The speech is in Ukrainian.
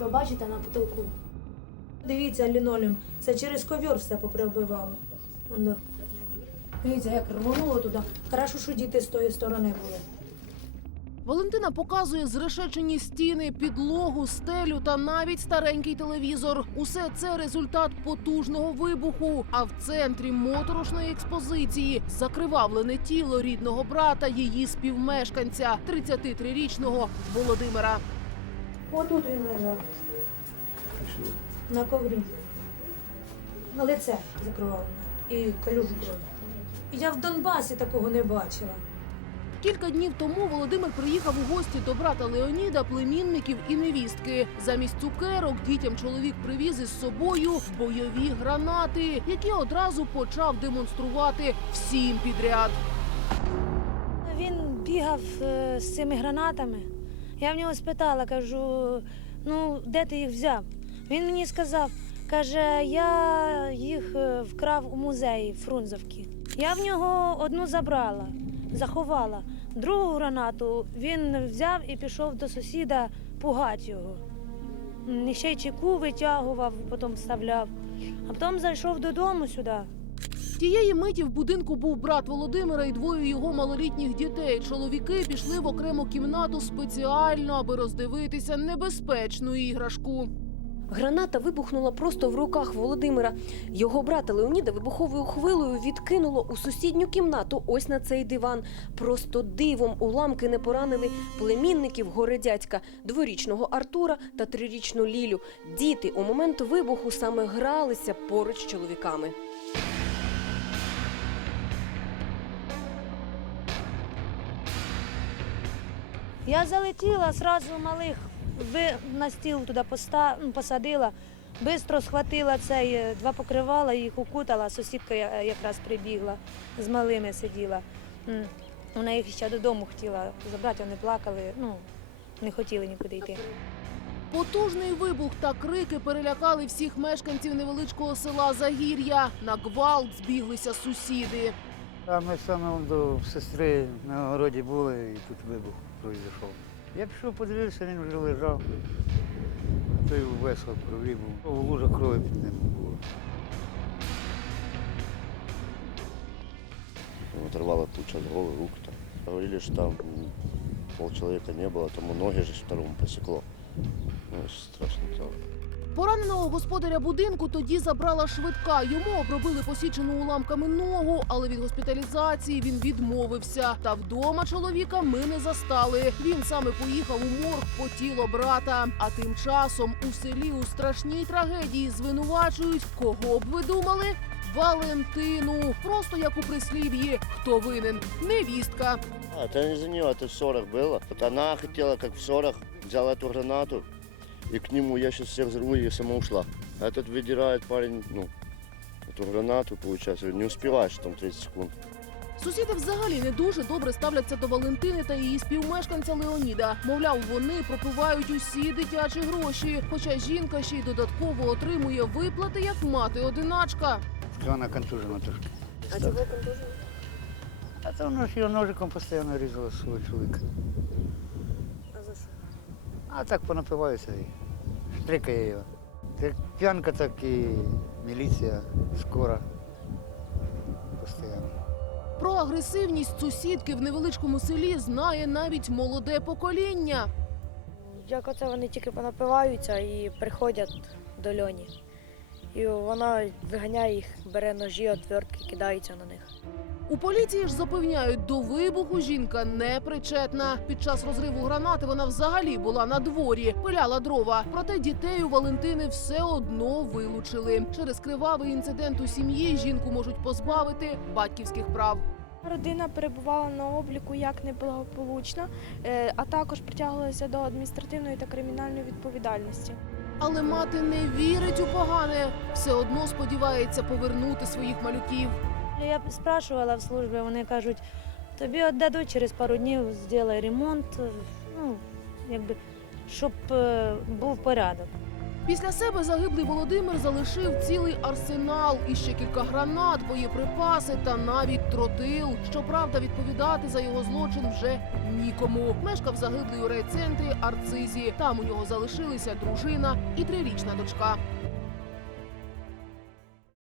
Ви бачите на потолку? Дивіться, лінолеум. Це через ковер все поприбивало. Воно. Дивіться, як рвонуло туди. Хорошо, що діти з тої сторони були. Валентина показує зрешечені стіни, підлогу, стелю та навіть старенький телевізор. Усе це результат потужного вибуху. А в центрі моторошної експозиції закривавлене тіло рідного брата, її співмешканця, 33-річного Володимира. Отут він лежав. На коврі. На лице закривало. І калюжу крові. Я в Донбасі такого не бачила. Кілька днів тому Володимир приїхав у гості до брата Леоніда, племінників і невістки. Замість цукерок дітям чоловік привіз із собою бойові гранати, які одразу почав демонструвати всім підряд. Він бігав е, з цими гранатами. Я в нього спитала, кажу, ну де ти їх взяв? Він мені сказав, каже, я їх е, вкрав у музеї Фрунзовки. Я в нього одну забрала, заховала. Другу гранату він взяв і пішов до сусіда пугати його. Ще й чеку витягував, потім вставляв. А потім зайшов додому сюди. Тієї миті в будинку був брат Володимира і двоє його малолітніх дітей. Чоловіки пішли в окрему кімнату спеціально, аби роздивитися небезпечну іграшку. Граната вибухнула просто в руках Володимира. Його брата Леоніда вибуховою хвилею відкинуло у сусідню кімнату. Ось на цей диван. Просто дивом уламки не поранили племінників горе дядька, дворічного Артура та трирічну Лілю. Діти у момент вибуху саме гралися поруч з чоловіками. Я залетіла, сразу малих ви на стіл туди поста, ну, посадила, бистро схватила цей е, два покривала, їх укутала. Сусідка якраз прибігла, з малими сиділа. Вона їх ще додому хотіла забрати, вони плакали, ну, не хотіли нікуди йти. Потужний вибух та крики перелякали всіх мешканців невеличкого села Загір'я. На гвалт збіглися сусіди. А ми саме до сестри на городі були і тут вибух пройшов. Я пішов, подивився, він вже лежав. Той весело крові був. Лужа крові під ним була. оторвало получалось головы, руки там. Говорили, что там полчеловека не было, тому ноги же второму посекло. Ну, страшно тоже. Пораненого господаря будинку тоді забрала швидка. Йому обробили посічену уламками ногу, але від госпіталізації він відмовився. Та вдома чоловіка ми не застали. Він саме поїхав у морг по тіло брата. А тим часом у селі у страшній трагедії звинувачують. Кого б ви думали? Валентину, просто як у прислів'ї, хто винен? Невістка. А, это не за нее, это в ссорах было. Вот она хотела, как в ссорах, взяла эту гранату, и к нему я сейчас всех взорву, и сама ушла. А этот выдирает парень, ну, эту гранату, получается, не успеваешь там 30 секунд. Сусіди взагалі не дуже добре ставляться до Валентини та її співмешканця Леоніда. Мовляв, вони пропивають усі дитячі гроші. Хоча жінка ще й додатково отримує виплати як мати одиначка. Вона контужена трошки. А чого контужено? А то воно ж його ножиком постійно різало свого чоловіка. А так понапиваюся і штрикає його. Як п'янка, так і міліція, скора. Постійно. Про агресивність сусідки в невеличкому селі знає навіть молоде покоління. Як оце вони тільки понапиваються і приходять до льоні. І вона виганяє їх, бере ножі, отвертки, кидається на них. У поліції ж запевняють, до вибуху жінка не причетна. Під час розриву гранати вона взагалі була на дворі, пиляла дрова. Проте дітей у Валентини все одно вилучили. Через кривавий інцидент у сім'ї жінку можуть позбавити батьківських прав. Родина перебувала на обліку як неблагополучна, е, а також притягувалася до адміністративної та кримінальної відповідальності. Але мати не вірить у погане, все одно сподівається повернути своїх малюків. Я спрашивала в службі, вони кажуть, тобі віддадуть через пару днів, зроби ремонт, ну, якби, щоб е, був порядок. Після себе загиблий Володимир залишив цілий арсенал і ще кілька гранат, боєприпаси та навіть тротил. Щоправда, відповідати за його злочин вже нікому. Мешкав загиблий у райцентрі Арцизі. Там у нього залишилися дружина і трирічна дочка.